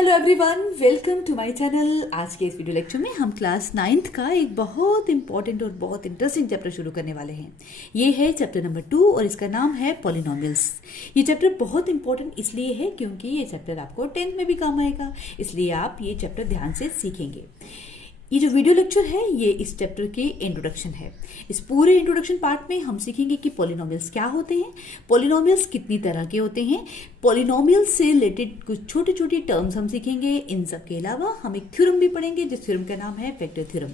Hello everyone, welcome to my channel. आज के इस वीडियो लेक्चर में हम क्लास 9th का एक बहुत इंपॉर्टेंट और बहुत इंटरेस्टिंग चैप्टर शुरू करने वाले हैं। ये है चैप्टर नंबर 2 और इसका नाम है पॉलिनोमियल्स। ये चैप्टर बहुत इंपॉर्टेंट इसलिए है क्योंकि ये चैप्टर आपको 10th में भी काम आएगा, इसलिए आप ये चैप्टर ध्यान से सीखेंगे। ये जो वीडियो लेक्चर है ये इस चैप्टर की इंट्रोडक्शन है। इस पूरे इंट्रोडक्शन पार्ट में हम सीखेंगे कि पॉलिनोमियल्स क्या होते हैं, पॉलिनोमियल्स कितनी तरह के होते हैं, पॉलिनोमियल्स से रिलेटेड कुछ छोटी छोटी टर्म्स हम सीखेंगे। इन सब के अलावा हम एक थ्योरम भी पढ़ेंगे जिस थ्योरम का नाम है वेक्टर थ्योरम।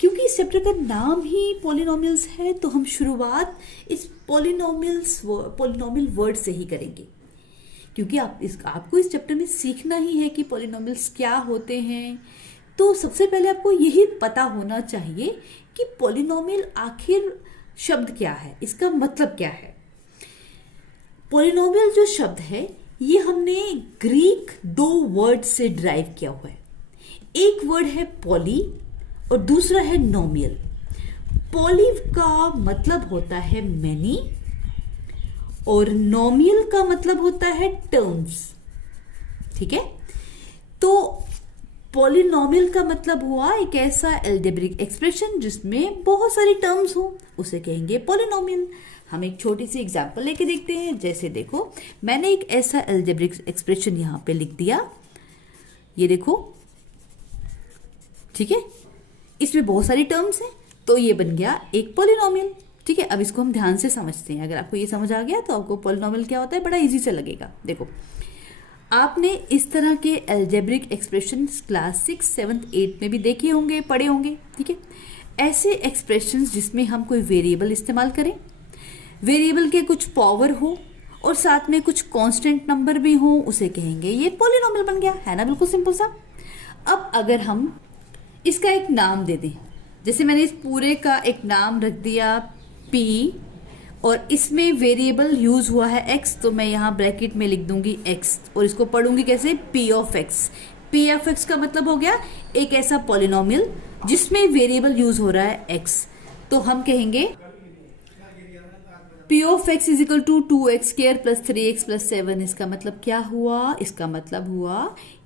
क्योंकि इस चैप्टर का नाम ही पॉलिनोमियल्स है तो हम शुरुआत इस पॉलिनोमियल वर्ड से ही करेंगे, क्योंकि आपको इस चैप्टर में सीखना ही है कि पॉलिनोमियल्स क्या होते हैं। तो सबसे पहले आपको यही पता होना चाहिए कि पॉलिनोमियल आखिर शब्द क्या है, इसका मतलब क्या है। पॉलिनोमियल जो शब्द है ये हमने ग्रीक 2 वर्ड से डिराइव किया हुआ है। एक वर्ड है पॉली और दूसरा है नोमियल। पॉली का मतलब होता है मैनी और नोमियल का मतलब होता है टर्म्स। ठीक है, तो पॉलिनोमियल का मतलब हुआ एक ऐसा एल्जेब्रिक एक्सप्रेशन जिसमें बहुत सारी टर्म्स हो, उसे कहेंगे पॉलिनोमियल। हम एक छोटी सी एग्जांपल लेके देखते हैं। जैसे देखो, मैंने एक ऐसा एल्जेब्रिक एक्सप्रेशन यहां पे लिख दिया, ये देखो, ठीक है, इसमें बहुत सारी टर्म्स हैं तो ये बन गया एक पॉलिनोमियल। ठीक है, अब इसको हम ध्यान से समझते हैं। अगर आपको ये समझ आ गया तो आपको पॉलिनोमियल क्या होता है बड़ा इजी से लगेगा। देखो, आपने इस तरह के अलजेब्रिक एक्सप्रेशंस क्लास 6, 7, 8 में भी देखे होंगे, पढ़े होंगे। ठीक है, ऐसे एक्सप्रेशंस जिसमें हम कोई वेरिएबल इस्तेमाल करें, वेरिएबल के कुछ पावर हो और साथ में कुछ कांस्टेंट नंबर भी हो, उसे कहेंगे ये पॉलिनोमियल बन गया। है ना, बिल्कुल सिंपल सा। अब अगर हम इसका एक नाम दे दें, जैसे मैंने इस पूरे का एक नाम रख दिया P और इसमें वेरिएबल यूज हुआ है x, तो मैं यहाँ ब्रैकेट में लिख दूंगी x और इसको पढ़ूंगी कैसे, p of x। p of x का मतलब हो गया एक ऐसा पॉलिनोमियल जिसमें वेरिएबल यूज हो रहा है x। तो हम कहेंगे p of x is equal to 2x square plus 3x plus 7। इसका मतलब क्या हुआ, इसका मतलब हुआ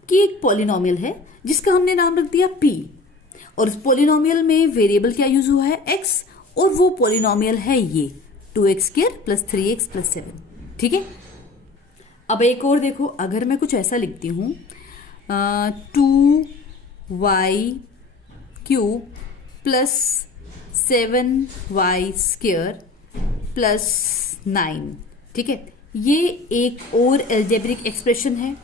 कि एक पॉलिनोमियल है जिसका हमने नाम रख दिया p और उस पॉलिनोमियल में वेरिएबल क्या यूज हुआ है x और वो पॉलिनोमियल है ये 2x square plus 3x plus 7। ठीक है, अब एक और देखो, अगर मैं कुछ ऐसा लिखती हूँ 2y cube plus 7y square plus 9। ठीक है, ये एक और एल्जेब्रिक एक्सप्रेशन है।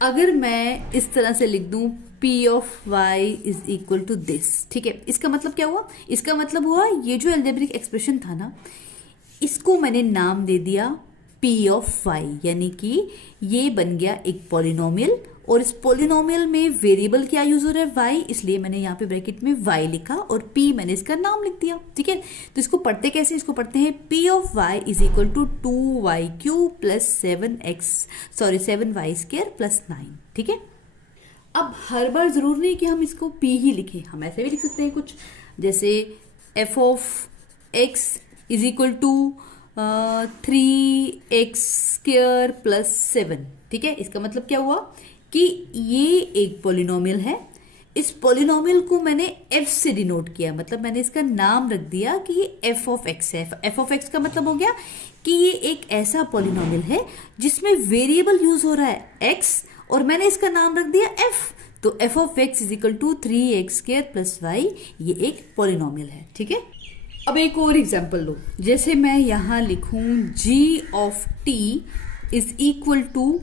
अगर मैं इस तरह से लिख दूं p of y is equal to this, ठीक है, इसका मतलब क्या हुआ, इसका मतलब हुआ ये जो एल्जेब्रिक एक्सप्रेशन था ना, इसको मैंने नाम दे दिया p ऑफ y, यानी कि ये बन गया एक पॉलिनोमियल और इस पॉलिनोमियल में वेरिएबल क्या यूज हो रहा है y, इसलिए मैंने यहाँ पे ब्रैकेट में y लिखा और p मैंने इसका नाम लिख दिया। ठीक है, तो इसको पढ़ते कैसे, इसको पढ़ते हैं p of y is equal to 2y cube plus 7y square plus 9। ठीक है, अब हर बार जरूर नहीं कि हम इसको p ही लिखें, हम ऐसे भी लिख सकते हैं कुछ, जैसे f of x is equal to 3x square plus 7। ठीक है, इसका मतलब क्या हुआ कि ये एक पॉलिनोमियल है। इस पॉलिनोमियल को मैंने f से डिनोट किया, मतलब मैंने इसका नाम रख दिया कि ये f ऑफ x है। f ऑफ x का मतलब हो गया कि ये एक ऐसा पॉलिनोमियल है जिसमें वेरिएबल यूज हो रहा है x और मैंने इसका नाम रख दिया f। तो f of x is equal to 3x square plus y, ये एक पॉलिनोमियल है। ठीक है, अब एक और एग्जांपल लो, जैसे मैं यहां लिखूं g of t is equal to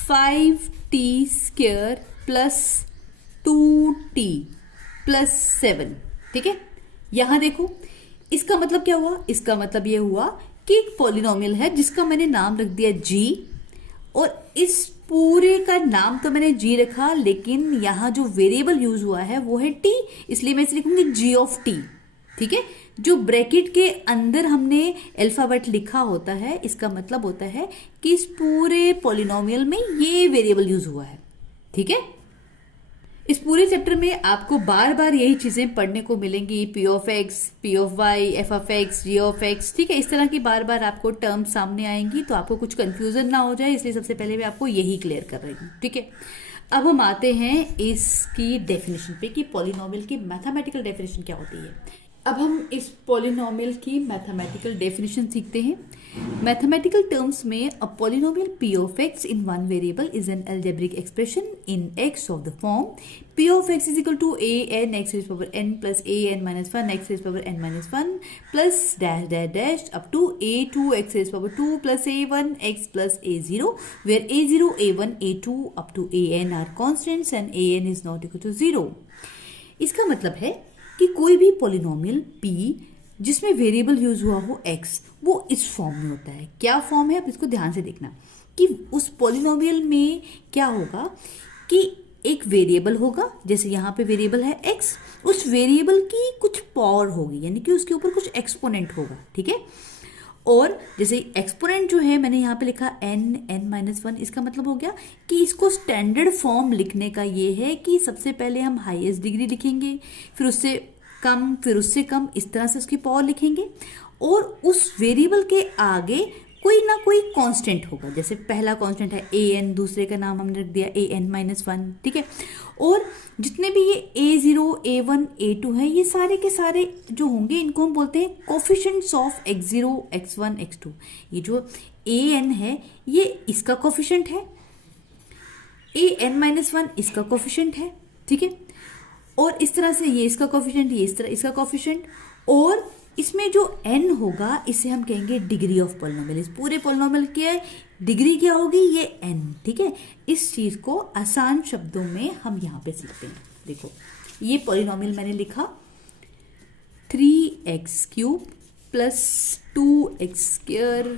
5t square plus 2t plus 7। ठीक है, यहां देखो, इसका मतलब क्या हुआ, इसका मतलब ये हुआ कि एक पॉलिनोमियल है जिसका मैंने नाम रख दिया g और इस पूरे का नाम तो मैंने g रखा, लेकिन यहां जो वेरिएबल यूज हुआ है वो है t, इसलिए मैं इसे लिखूंगी g ऑफ t। ठीक है, जो ब्रैकेट के अंदर हमने अल्फाबेट लिखा होता है, इसका मतलब होता है कि इस पूरे पॉलिनोमियल में ये वेरिएबल यूज हुआ है। ठीक है, इस पूरे चैप्टर में आपको बार बार यही चीजें पढ़ने को मिलेंगी, p of x, p of y, f of x, g of x, ठीक है। इस तरह की बार बार आपको टर्म सामने आएंगी, तो आपको कुछ कंफ्यूजन ना हो जाए, इसलिए सबसे पहले मैं आपको यही क्लियर कर रही हूँ, ठीक है। अब हम आते हैं इसकी डेफिनेशन पे कि पॉलिनोमियल की मैथमेटिकल डेफिनेशन क्या होती है। अब हम इस पॉलिनोमियल की मैथमेटिकल डेफिनेशन सीखते हैं। मैथमेटिकल टर्म्स में a polynomial p of x in one variable is an algebraic expression in x of the form p of x is equal to a n x raise power n plus a n minus 1 x raise power n minus 1 plus dash dash dash up to a 2 x raise power 2 plus a 1 x plus a 0 where a 0 a 1 a 2 up to a n are constants and a n is not equal to 0। इसका मतलब है कि कोई भी polynomial p जिसमें variable use हुआ हो x, वो इस फॉर्म में होता है। क्या फॉर्म है, आप इसको ध्यान से देखना कि उस पॉलिनोमियल में क्या होगा कि एक वेरिएबल होगा, जैसे यहाँ पे वेरिएबल है x, उस वेरिएबल की कुछ पावर होगी, यानी कि उसके ऊपर कुछ एक्सपोनेंट होगा, ठीक है। और जैसे एक्सपोनेंट जो है मैंने यहाँ पे लिखा n माइनस 1, इसका मतलब हो गया कि इसको स्टैंडर्ड फॉर्म लिखने का ये है कि सबसे पहले हम हाईएस्ट डिग्री लिखेंगे, फिर उससे कम, फिर उससे कम, इस तरह से उसकी पावर लिखेंगे। और उस वेरिएबल के आगे कोई ना कोई कांस्टेंट होगा, जैसे पहला कांस्टेंट है an, दूसरे का नाम हमने रख दिया an माइनस 1, ठीक है। और जितने भी ये a0, a1, a2 है, ये सारे के सारे जो होंगे इनको हम बोलते हैं coefficients of x0, x1, x2। ये जो an है ये इसका कोफिशिएंट है, an माइनस 1 इसका कोफिशिएंट है, ठीक है। और इस तरह से ये इसका कोफिशिएंट, ये इस तरह इसका कोफिशिएंट, और इसमें जो n होगा इसे हम कहेंगे डिग्री ऑफ पॉलिनोमियल। इस पूरे पॉलिनोमियल की डिग्री क्या होगी, ये n, ठीक है। इस चीज को आसान शब्दों में हम यहाँ पे सीखते हैं। देखो ये पॉलिनोमियल मैंने लिखा 3x cube plus 2x square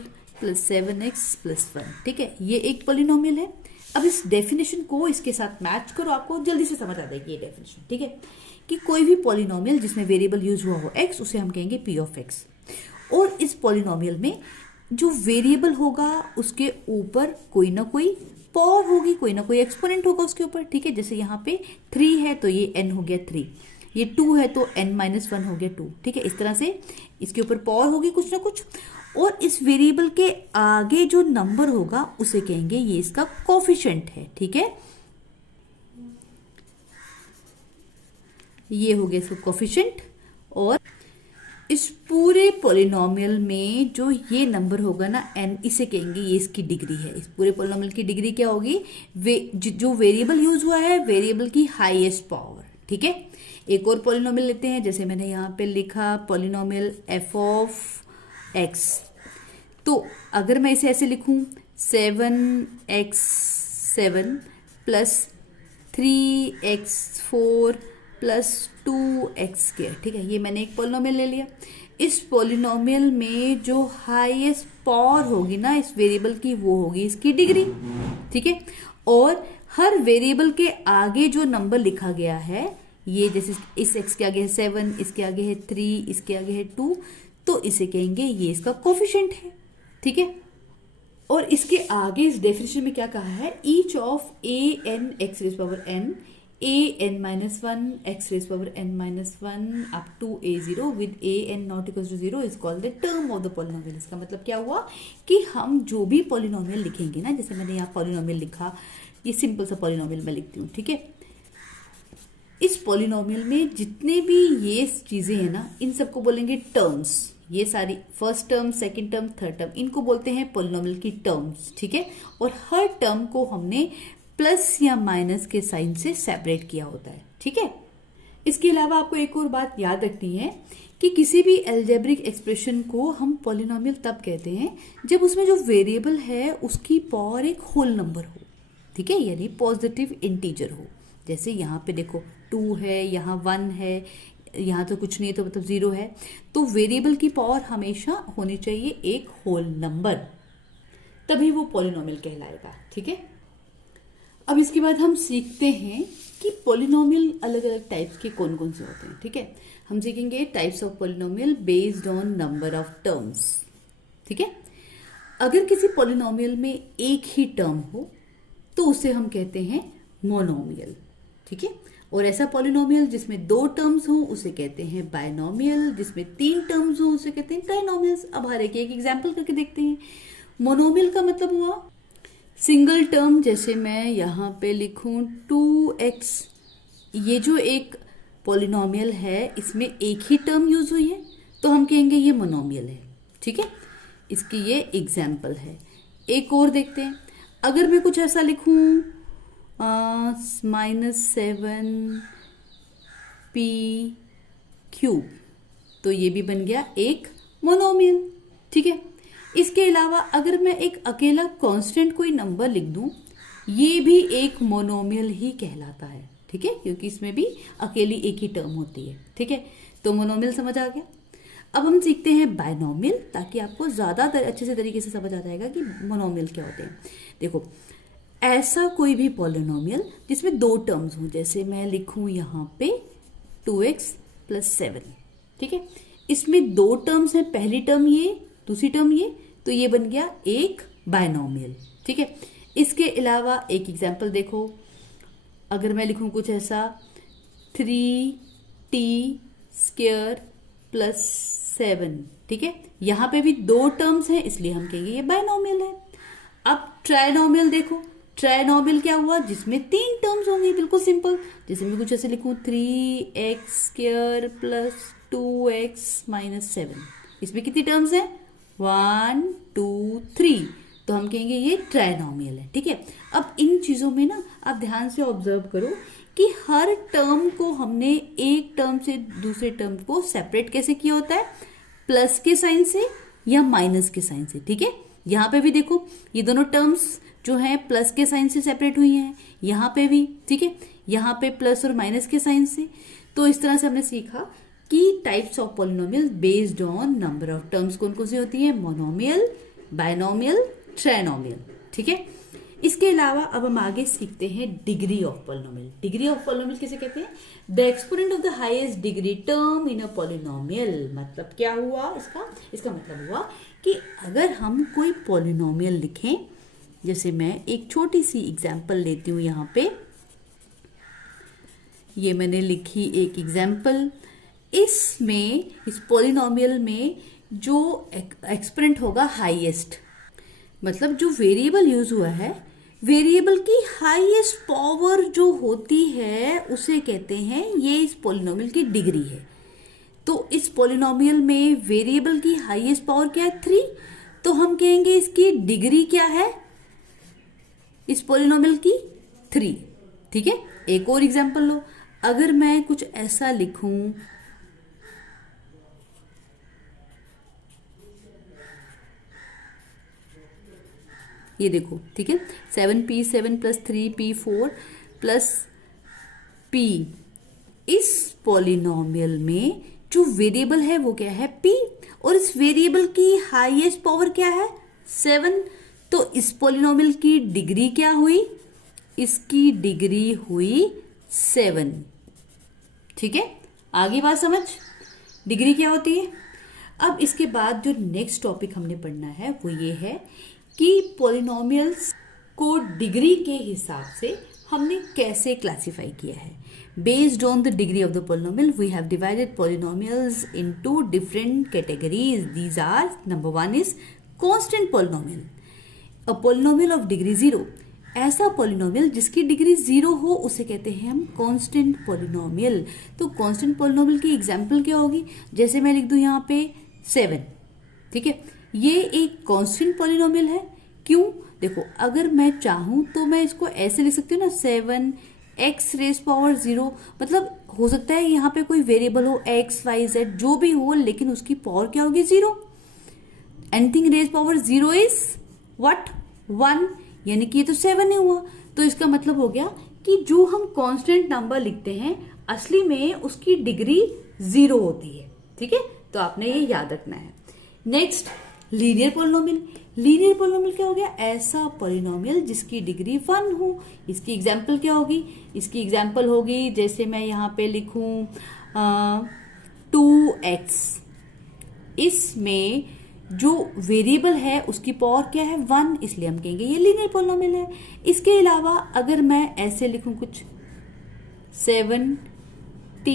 plus 7x plus 1, ठीक है। ये एक पॉलिनोमियल है। अब इस डेफिनेशन को इसके साथ मैच करो, आपको जल्दी से समझ आ जाएगी ये डेफिनेशन, ठीक है। कि कोई भी पॉलिनोमियल जिसमें वेरिएबल यूज हुआ हो x, उसे हम कहेंगे p ऑफ x। और इस पॉलिनोमियल में जो वेरिएबल होगा उसके ऊपर कोई ना कोई पावर होगी, कोई ना कोई एक्सपोनेंट होगा उसके ऊपर, ठीक है। जैसे यहाँ पे 3 है तो ये n हो गया 3, ये 2 है तो n माइनस 1 हो गया 2, ठीक है। इस तरह से इसके ऊपर पावर होगी कुछ ना कुछ, और इस वेरिएबल के आगे जो नंबर होगा उसे कहेंगे ये इसका कोफिशिएंट है, ठीक है। ये हो गया इसका कोफिशिएंट। और इस पूरे पॉलिनोमियल में जो ये नंबर होगा ना n, इसे कहेंगे ये इसकी डिग्री है। इस पूरे पॉलिनोमियल की डिग्री क्या होगी, जो वेरिएबल यूज हुआ है वेरिएबल की हाईएस्ट पावर, ठीक है। एक और पॉलिनोमियल लेते हैं, जैसे मैंने यहाँ पे लिखा पॉलिनोमियल f ऑफ x। तो अगर मैं इसे ऐसे लिखूं 7x7 plus 3x4 plus 2x square, ठीक है। ये मैंने एक पॉलिनोमियल ले लिया। इस पॉलिनोमियल में जो हाईएस्ट पावर होगी ना इस वेरिएबल की, वो होगी इसकी डिग्री, ठीक है। और हर वेरिएबल के आगे जो नंबर लिखा गया है, ये जैसे इस x के आगे है 7, इसके आगे है 3, इसके आगे है 2, तो इसे कहेंगे ये इसका कोफिशिएंट है, ठीक है। और इसके आगे इस डेफिनेशन में क्या कहा है, each of an x raise power n, an minus 1 x raise power n minus 1 up to a0 with an not equal to 0 is called the term of the polynomial. इसका मतलब क्या हुआ कि हम जो भी पॉलिनोमियल लिखेंगे ना, जैसे मैंने यहाँ पॉलिनोमियल लिखा, ये सिंपल सा पॉलिनोमियल मैं लिखती हूँ, ठीक है। इस पॉलिनोमियल में जितने भी ये चीजें हैं ना, इन सबको बोलेंगे टर्म्स। ये सारी first term, second term, third term, इनको बोलते हैं पॉलिनोमियल की टर्म्स, ठीक है। और हर टर्म को हमने प्लस या माइनस के साइन से सेपरेट किया होता है, ठीक है। इसके अलावा आपको एक और बात याद रखनी है कि किसी भी अलजेब्रिक एक्सप्रेशन को हम पॉलिनोमियल तब कहते हैं जब उसमें जो वेरिएबल है उसकी पावर एक होल नंबर हो, ठीक है, यानी पॉजिटिव इंटीजर हो। जैसे यहाँ पे देखो 2 है, यहाँ 1 है, यहाँ तो कुछ नहीं है तो मतलब 0 है। तो वेरिएबल की पावर हमेशा होनी चाहिए एक होल नंबर, तभी वो पॉलिनोमियल कहलाएगा, ठीक है। अब इसके बाद हम सीखते हैं कि पॉलिनोमियल अलग अलग टाइप्स के कौन कौन से होते हैं, ठीक है। हम सीखेंगे types of polynomial based on number of terms, ठीक है। अगर किसी पॉलिनोमियल में एक ही टर्म हो तो उसे हम कहते हैं मोनोमियल, ठीक है। और ऐसा पॉलिनोमियल जिसमें 2 टर्म्स हों उसे कहते हैं बायनोमियल, जिसमें 3 टर्म्स हों उसे कहते हैं ट्राइनोमियल्स। अब हर एक एग्जाम्पल करके देखते हैं। मोनोमियल का मतलब हुआ सिंगल टर्म, जैसे मैं यहाँ पे लिखूं 2x, ये जो एक पॉलिनोमियल है इसमें एक ही टर्म यूज हुई है तो हम कहेंगे ये मोनोमियल है, ठीक है। इसकी ये एग्जाम्पल है। एक और देखते हैं, अगर मैं कुछ ऐसा लिखूं -7p³ तो ये भी बन गया एक मोनोमियल, ठीक है। इसके अलावा अगर मैं एक अकेला कांस्टेंट कोई नंबर लिख दूं, ये भी एक मोनोमियल ही कहलाता है, ठीक है, क्योंकि इसमें भी अकेली एक ही टर्म होती है, ठीक है। तो मोनोमियल समझ आ गया। अब हम सीखते हैं बायनोमियल, ताकि आपको ज्यादा अच्छे से तरीके से समझ आ जाएगा कि मोनोमियल क्या होते हैं। देखो, ऐसा कोई भी पॉलिनोमियल जिसमें 2 टर्म्स हों, जैसे मैं लिखूं यहाँ पे 2x + 7, ठीक है। इसमें 2 टर्म्स हैं, पहली टर्म ये, दूसरी टर्म ये, तो ये बन गया एक बायनोमियल, ठीक है। इसके अलावा एक एग्जांपल देखो, अगर मैं लिखूं कुछ ऐसा 3t² + 7, ठीक है। यहां पे भी 2 टर्म्स हैं इसलिए हम कहेंगे ये बायनोमियल है। अब ट्राइनोमियल देखो, ट्राइनोमियल क्या हुआ, जिसमें 3 टर्म्स होंगे, बिल्कुल सिंपल। जैसे मैं कुछ ऐसे लिखूं 3x² + 2x - 7, इसमें कितनी टर्म्स हैं, 1 2 3, तो हम कहेंगे ये ट्राइनोमियल है, ठीक है। अब इन चीजों में ना आप ध्यान से ऑब्जर्व करो कि हर टर्म को हमने एक टर्म से दूसरे टर्म को सेपरेट कैसे किया होता है, प्लस के साइन से या माइनस के साइन से, ठीक है। यहाँ पे भी देखो, ये दोनों टर्म्स जो हैं प्लस के साइन से सेपरेट हुई हैं, यहाँ पे भी, ठीक है, यहाँ पे प्लस और माइनस के साइन से। तो इस तरह से हमने सीखा कि types of polynomial based on number of terms कौन कौन सी होती है, मोनोमियल, बायनोमियल, ट्राइनोमियल, ठीक है। इसके अलावा अब हम आगे सीखते हैं degree of polynomial. Degree of polynomial किसे कहते हैं, the exponent of the highest degree term in a polynomial. मतलब क्या हुआ इसका मतलब हुआ कि अगर हम कोई पॉलिनोमियल लिखें, जैसे मैं एक छोटी सी एग्जांपल लेती हूं, यहाँ पे ये मैंने लिखी एक एग्जांपल, इसमें इस पॉलिनोमियल में जो एक्सपोनेंट होगा हाईएस्ट, मतलब जो वेरिएबल यूज हुआ है, वेरिएबल की हाईएस्ट पावर जो होती है उसे कहते हैं, ये इस पॉलिनोमियल की डिग्री है। तो इस पॉलिनोमियल में वेरिएबल की हाईएस्ट पावर क्या है, 3, तो हम कहेंगे इसकी डिग्री क्या है इस पॉलिनोमियल की, 3, ठीक है। एक और एग्जांपल लो, अगर मैं कुछ ऐसा लिखूं ये देखो, ठीक है, 7p7 + 3p4 + p, इस पॉलिनोमियल में जो वेरिएबल है वो क्या है, p, और इस वेरिएबल की हाईएस्ट पावर क्या है, 7। तो इस पॉलिनोमियल की डिग्री क्या हुई, इसकी डिग्री हुई 7, ठीक है। आगे बात समझ, डिग्री क्या होती है। अब इसके बाद जो नेक्स्ट टॉपिक हमने पढ़ना है वो ये है कि पॉलिनोमियल्स को डिग्री के हिसाब से हमने कैसे क्लासिफाई किया है। Based on the degree of the polynomial we have divided polynomials into different categories. These are, number 1 is constant polynomial, a polynomial of degree 0। ऐसा पॉलिनोमियल जिसकी डिग्री 0 हो उसे कहते हैं हम कांस्टेंट पॉलिनोमियल। तो कांस्टेंट पॉलिनोमियल की एग्जांपल क्या होगी, जैसे मैं लिख दूं यहाँ पे 7, ठीक है, ये एक कांस्टेंट पॉलिनोमियल है। क्यों, देखो, अगर मैं चाहूं तो मैं इसको ऐसे लिख सकती हूँ ना, 7x⁻0, मतलब हो सकता है यहाँ पे कोई वेरिएबल हो x, y, z जो भी हो, लेकिन उसकी पावर क्या होगी, 0। Anything raise power 0 is what, 1, यानी कि ये तो 7 ही हुआ। तो इसका मतलब हो गया कि जो हम कांस्टेंट नंबर लिखते हैं असली में उसकी डिग्री 0 होती है, ठीक है। तो आपने ये याद रखना है। Next, linear polynomial. Linear polynomial क्या हो गया, ऐसा पॉलिनोमियल जिसकी डिग्री 1 हो। इसकी एग्जांपल क्या होगी, इसकी एग्जांपल होगी, जैसे मैं यहाँ पे लिखूं 2x, इसमें जो वेरिएबल है उसकी पावर क्या है, 1, इसलिए हम कहेंगे ये लीनियर पॉलिनोमियल है। इसके अलावा अगर मैं ऐसे लिखूं कुछ 7t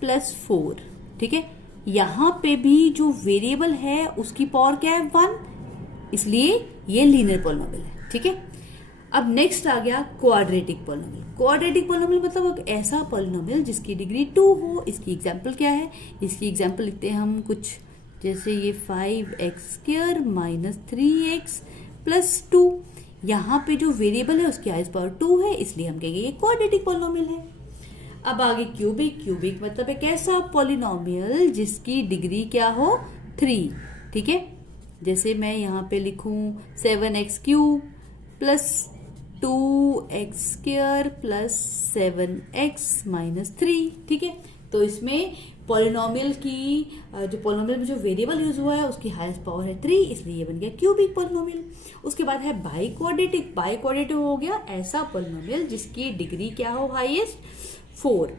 प्लस 4। ठीक है, यहां पे भी जो वेरिएबल है उसकी पावर क्या है 1, इसलिए ये लीनियर पॉलिनोमियल है। ठीक है, अब नेक्स्ट आ गया क्वाड्रेटिक पॉलिनोमियल। क्वाड्रेटिक पॉलिनोमियल मतलब एक ऐसा पॉलिनोमियल जिसकी डिग्री 2 हो। इसकी एग्जांपल क्या है, इसकी एग्जांपल लिखते हैं हम कुछ जैसे ये 5x² माइनस 3x प्लस 2। यहाँ पे जो वेरिएबल है उसकी हाईएस्ट पावर 2 है, इसलिए हम कहेंगे ये क्वाड्रेटिक पॉलिनोमियल है। अब आगे क्यूबिक। क्यूबिक मतलब एक ऐसा पॉलिनोमियल जिसकी डिग्री क्या हो 3। ठीक है, जैसे मैं यहाँ पे लिखूं 7x³ plus 2x² plus 7x minus 3। ठीक है, तो इसमें पॉलिनोमियल में जो वेरिएबल यूज हुआ है उसकी हाईएस्ट पावर है 3, इसलिए ये बन गया क्यूबिक पॉलिनोमियल। उसके बाद है बाई क्वाड्रेटिक। बाई क्वाड्रेटिक हो गया ऐसा पॉलिनोमियल जिसकी डिग्री क्या हो हाईएस्ट 4।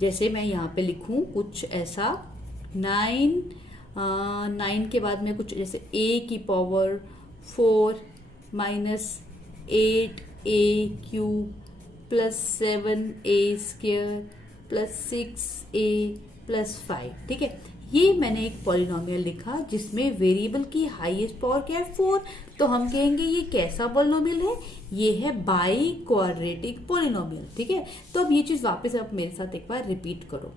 जैसे मैं यहाँ पे लिखूं कुछ ऐसा 9 के बाद में कुछ जैसे a की power 4 minus 8a³ plus 7a² plus 6a plus 5। ठीक है, ये मैंने एक पॉलिनोमियल लिखा जिसमें वेरिएबल की हाईएस्ट पावर क्या है 4। तो हम कहेंगे ये कैसा पॉलिनोमियल है, ये है बाई क्वाड्रेटिक पॉलिनोमियल। ठीक है, तो अब ये चीज वापस आप मेरे साथ एक बार रिपीट करो।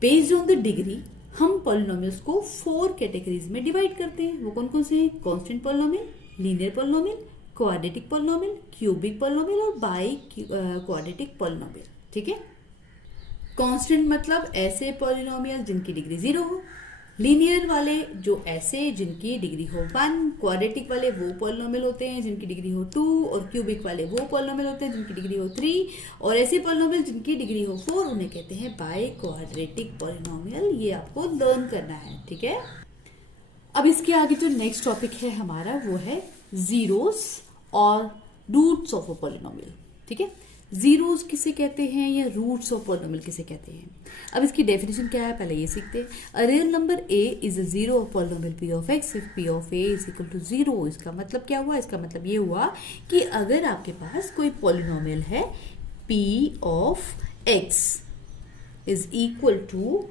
बेस्ड ऑन द डिग्री हम पॉलिनोमियल्स को 4 कैटेगरीज में डिवाइड करते हैं। वो कौन कौन से हैं, constant polynomial, linear polynomial, quadratic polynomial, cubic polynomial और बाई क्वाड्रेटिक पॉलिनोमियल। ठीक है, कांस्टेंट मतलब ऐसे पॉलिनोमियल जिनकी डिग्री 0 हो, लीनियर वाले जो ऐसे जिनकी डिग्री हो 1, क्वाड्रेटिक वाले वो पॉलिनोमियल होते हैं जिनकी डिग्री हो 2, और क्यूबिक वाले वो पॉलिनोमियल होते हैं जिनकी डिग्री हो 3, और ऐसे पॉलिनोमियल जिनकी डिग्री हो 4 उन्हें कहते हैं बाई क्वाड्रेटिक पॉलिनोमियल। ये आपको लर्न करना है। ठीक है, अब इसके आगे जो नेक्स्ट टॉपिक है हमारा वो है जीरोस और रूट्स ऑफ अ पॉलिनोमियल। ठीक है, जीरोस किसे कहते हैं या रूट्स ऑफ पॉलिनोमियल किसे कहते हैं। अब इसकी डेफिनेशन क्या है पहले ये सीखते हैं। A real number a is a zero of polynomial p of x if p of a is equal to 0। इसका मतलब क्या हुआ, इसका मतलब ये हुआ कि अगर आपके पास कोई पॉलिनोमियल है p of x is equal to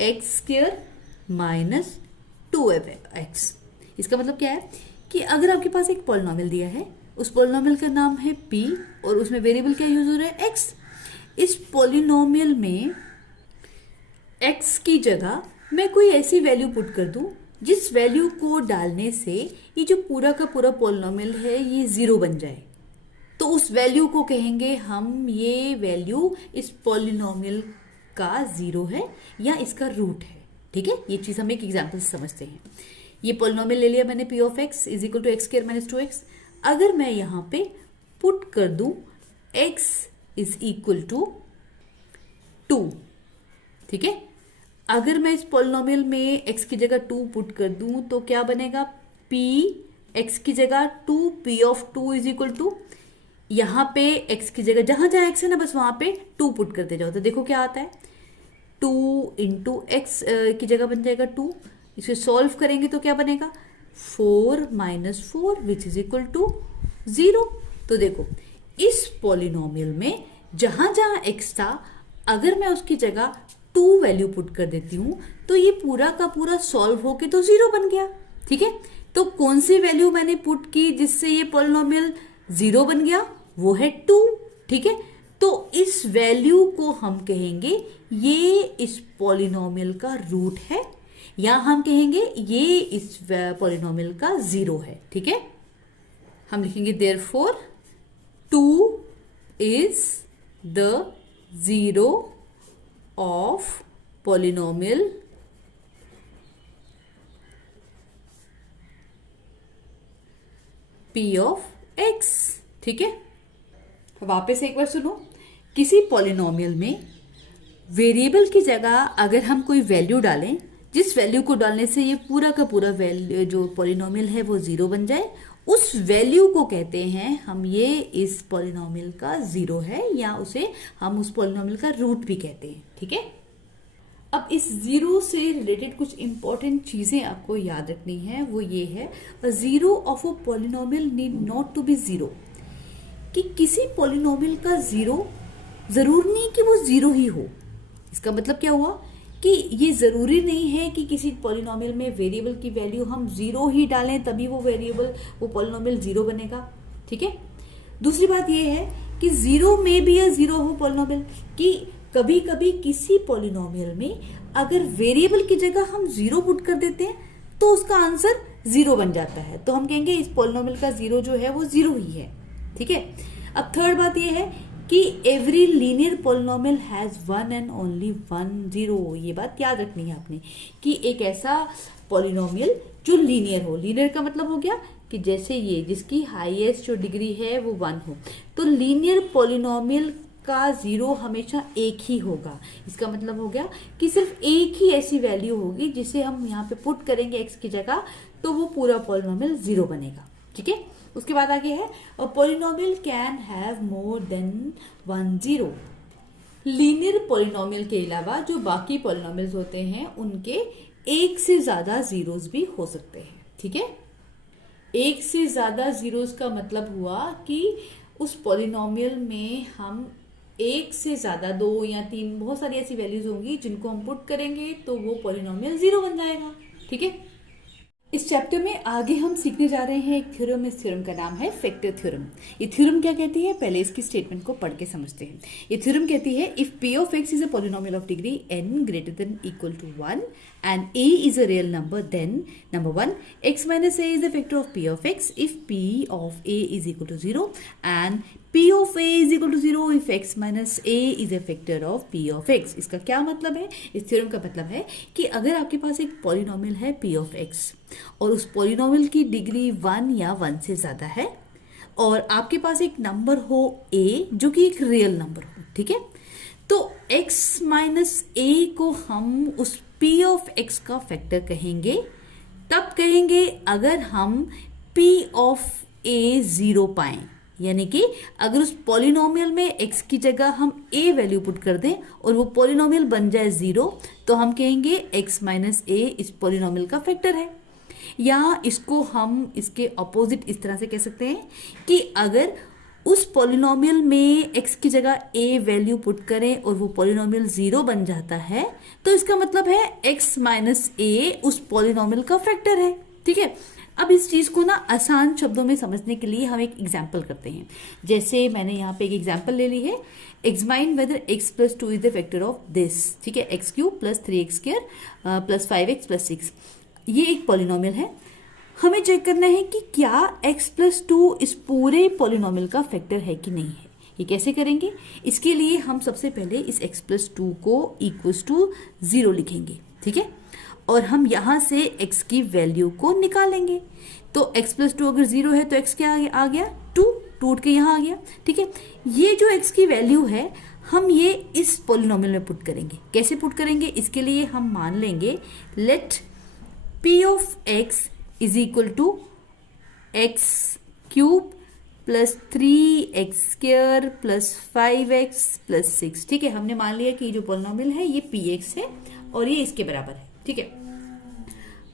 x² minus 2x। इसका मतलब क्या है कि अगर आपके पास एक पॉलिनोमियल दिया है, उस पॉलिनोमियल का नाम है p और उसमें वेरिएबल क्या यूज हो रहा है x। इस पॉलिनोमियल में x की जगह मैं कोई ऐसी वैल्यू पुट कर दूं जिस वैल्यू को डालने से ये जो पूरा का पूरा पॉलिनोमियल है ये 0 बन जाए। तो उस वैल्यू को कहेंगे हम ये वैल्यू इस पॉलिनोमियल का 0 है या इसका रूट है। ठीक है, ये चीज हम एक एग्जाम्पल से समझते हैं। ये पॉलिनोमियल ले लिया मैंने p of x is equal to x² minus 2x। अगर मैं यहां पे पुट कर दूं x इज इक्वल टू 2। ठीक है, अगर मैं इस पॉलिनोमियल में x की जगह 2 पुट कर दूं तो क्या बनेगा, p x की जगह 2 p of 2 is equal to, यहां पे x की जगह जहां जहां x है ना बस वहां पे 2 पुट करते जाओ तो देखो क्या आता है, 2 इंटू एक्स की जगह बन जाएगा 2। इसे सॉल्व करेंगे तो क्या बनेगा 4 minus 4 which is equal to 0। तो देखो इस पॉलिनोमियल में जहां जहां x था अगर मैं उसकी जगह 2 वैल्यू पुट कर देती हूं तो ये पूरा का पूरा सॉल्व होके तो 0 बन गया। ठीक है, तो कौन सी वैल्यू मैंने पुट की जिससे ये पॉलिनोमियल 0 बन गया, वो है 2। ठीक है, तो इस वैल्यू को हम कहेंगे ये इस पॉलिनोमियल का रूट है या हम कहेंगे ये इस पॉलिनोमियल का 0 है। ठीक है, हम लिखेंगे therefore 2 is the 0 of polynomial p of x। ठीक है, वापस एक बार सुनो, किसी पॉलिनोमियल में वेरिएबल की जगह अगर हम कोई वैल्यू डालें जिस वैल्यू को डालने से ये पूरा का पूरा वैल्यू जो पॉलिनोमियल है वो 0 बन जाए, उस वैल्यू को कहते हैं हम ये इस पॉलिनोमियल का 0 है या उसे हम उस पॉलिनोमियल का रूट भी कहते हैं। ठीक है, अब इस 0 से रिलेटेड कुछ इंपॉर्टेंट चीजें आपको याद रखनी है, वो ये है a 0 of a polynomial need not to be 0, कि किसी पॉलिनोमियल का 0 जरूरी नहीं कि वो जीरो ही हो। इसका मतलब क्या हुआ कि ये जरूरी नहीं है कि किसी पॉलिनोमियल में वेरिएबल की वैल्यू हम जीरो ही डालें तभी वो पॉलिनोमियल जीरो बनेगा। ठीक है। दूसरी बात ये है कि जीरो में भी या जीरो हो पॉलिनोमियल, कि कभी कभी किसी पॉलिनोमियल में अगर वेरिएबल की जगह हम जीरो पुट कर देते हैं तो उसका आंसर जीरो बन जाता है, तो हम कहेंगे इस पॉलिनोमियल का जीरो जो है वो जीरो ही है। ठीक है। अब थर्ड बात ये है कि every linear polynomial has one and only one zero. ये बात याद रखनी है आपने कि एक ऐसा पॉलिनोमियल जो लीनियर हो, लीनियर का मतलब हो गया कि जैसे ये जिसकी हाईएस्ट जो डिग्री है वो वन हो, तो लीनियर पॉलिनोमियल का जीरो हमेशा एक ही होगा। इसका मतलब हो गया कि सिर्फ एक ही ऐसी वैल्यू होगी जिसे हम यहाँ पे पुट करेंगे एक्स की जगह, तो वो पूरा पॉलिनोमियल जीरो बनेगा। ठीक है। उसके बाद आगे है a polynomial can have more than one zero. Linear polynomial के अलावा जो बाकी पॉलिनोमियल्स होते हैं उनके एक से ज्यादा जीरोस भी हो सकते हैं। ठीक है। एक से ज्यादा जीरोस का मतलब हुआ कि उस पॉलिनोमियल में हम एक से ज्यादा, दो या तीन, बहुत सारी ऐसी वैल्यूज होंगी जिनको हम पुट करेंगे तो वो पॉलिनोमियल जीरो बन जाएगा। ठीक है। इस चैप्टर में आगे हम सीखने जा रहे हैं एक थ्योरम। इस थ्योरम का नाम है फैक्टर थ्योरम। ये थ्योरम क्या कहती है, पहले इसकी स्टेटमेंट को पढ़ के समझते हैं। ये थ्योरम कहती है if p of x is a polynomial of degree n greater than equal to 1 and a is a real number, then number 1 x minus a is a factor of p of x if p of a is equal to 0 and p of a is equal to 0 if x minus a is a factor of p of x। इसका क्या मतलब है, इस theorem का मतलब है कि अगर आपके पास एक पॉलिनोमियल है p of x और उस पॉलिनोमियल की डिग्री 1 या 1 से ज्यादा है और आपके पास एक नंबर हो a जो कि एक रियल नंबर हो, ठीक है, तो x माइनस a को हम उस p ऑफ x का फैक्टर कहेंगे। तब कहेंगे अगर हम p ऑफ a जीरो पाएं, यानी कि अगर उस पॉलिनोमियल में x की जगह हम a वैल्यू पुट कर दें और वो पॉलिनोमियल बन जाए जीरो, तो हम कहेंगे x माइनस a इस पॉलिनोमियल का फैक्टर है। या इसको हम इसके ऑपोजिट इस तरह से कह सकते हैं कि अगर उस पॉलिनोमियल में x की जगह a वैल्यू पुट करें और वो पॉलिनोमियल जीरो बन जाता है, तो इसका मतलब है x माइनस a उस पॉलिनोमियल का फैक्टर है। ठीक है। अब इस चीज को ना आसान शब्दों में समझने के लिए हम एक एग्जाम्पल करते हैं। जैसे मैंने यहाँ पे एक एग्जाम्पल ले ली है, examine whether x plus 2 is the factor of this. ठीक है। X cube plus 3x square plus 5x plus 6, ये एक पॉलिनोमियल है। हमें चेक करना है कि क्या x प्लस 2 इस पूरे पॉलिनोमियल का फैक्टर है कि नहीं है। ये कैसे करेंगे, इसके लिए हम सबसे पहले इस x प्लस 2 को इक्वल्स टू 0 लिखेंगे। ठीक है। और हम यहां से x की वैल्यू को निकालेंगे। तो x प्लस 2 अगर 0 है तो x क्या आ गया 2, 2 उठ के यहां आ गया। ठीक है। ये जो x की वैल्यू है हम ये इस पॉलिनोमियल में पुट करेंगे। कैसे पुट करेंगे, इसके लिए हम मान लेंगे let p of x is equal to x cube plus 3x square plus 5x plus 6। ठीक है। हमने मान लिया कि जो पॉलिनोमियल है ये px है और ये इसके बराबर है। ठीक है।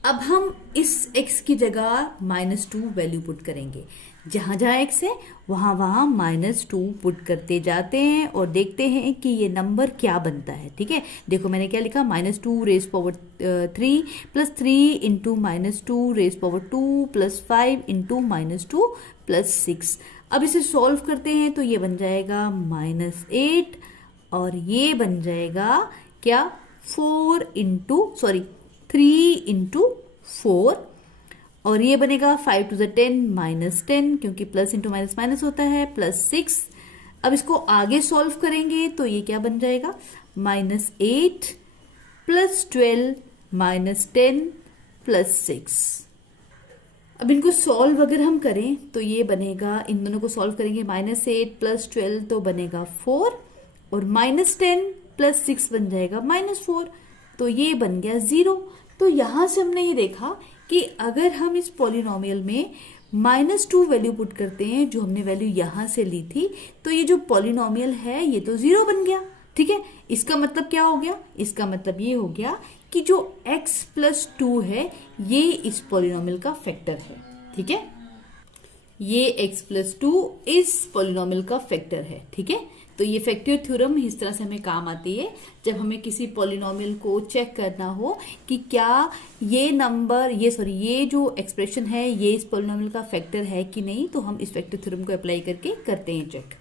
अब हम इस x की जगह -2 वैल्यू पुट करेंगे। जहां जहां x है वहां वहां -2 पुट करते जाते हैं और देखते हैं कि ये नंबर क्या बनता है। ठीक है। देखो मैंने क्या लिखा, -2 raise power 3 plus 3 into -2 raise power 2 plus 5 into -2 plus 6। अब इसे सॉल्व करते हैं तो ये बन जाएगा -8 और ये बन जाएगा क्या 3 इंटू 4 और ये बनेगा 5 टू द 10 -10 क्योंकि प्लस इंटू माइनस माइनस होता है प्लस 6। अब इसको आगे सॉल्व करेंगे तो ये क्या बन जाएगा -8 प्लस 12 -10 प्लस 6। अब इनको सॉल्व अगर हम करें तो ये बनेगा, इन दोनों को सॉल्व करेंगे -8 प्लस 12 तो बनेगा 4 और -10 प्लस 6 बन जाएगा -4, तो ये बन गया 0। तो यहां से हमने ये देखा कि अगर हम इस पॉलिनोमियल में -2 वैल्यू पुट करते हैं, जो हमने वैल्यू यहां से ली थी, तो ये जो पॉलिनोमियल है ये तो 0 बन गया। ठीक है। इसका मतलब क्या हो गया, इसका मतलब ये हो गया कि जो x प्लस 2 है ये इस पॉलिनोमियल का फैक्टर है। ठीक है। ये x प्लस टू इस पॉलिनोमियल का फैक्टर है, ठीक है। तो ये फैक्टर थ्योरम इस तरह से हमें काम आती है जब हमें किसी पॉलिनोमियल को चेक करना हो कि क्या ये नंबर ये जो एक्सप्रेशन है ये इस पॉलिनोमियल का फैक्टर है कि नहीं, तो हम इस फैक्टर थ्योरम को अप्लाई करके करते हैं चेक।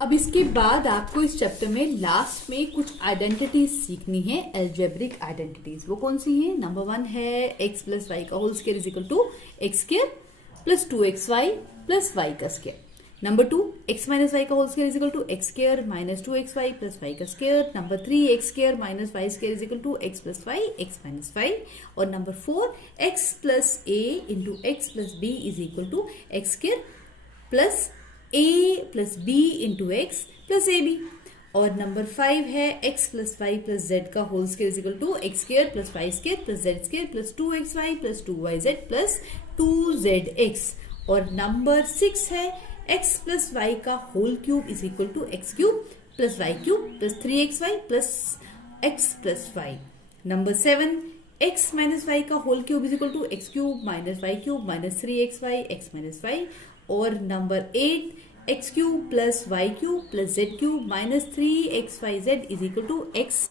अब इसके बाद आपको इस चैप्टर में लास्ट में कुछ आइडेंटिटीज सीखनी है, एल्जेब्रिक आइडेंटिटीज। वो कौन सी हैं? नंबर 1 है x प्लस वाई का whole square is equal to X square plus 2xy plus Y का square. Number 2 x minus Y का whole square is equal to X square minus 2xy plus Y का square. Number 3 X square minus Y square is equal to X plus Y X minus Y. और number 4 x plus a into X plus B is equal to X square plus a plus b into X plus A B. और number 5 है x plus Y plus Z का whole square is equal to X square plus Y square plus Z square plus 2xy plus 2yz plus 2zx। और number 6 है x plus Y का whole cube is equal to x cube plus Y cube plus 3xy plus x plus Y. Number 7 x minus Y का whole cube is equal to x cube minus Y cube minus 3xy x minus Y. और number 8 X cube plus Y cube plus Z cube minus 3xyz is equal to x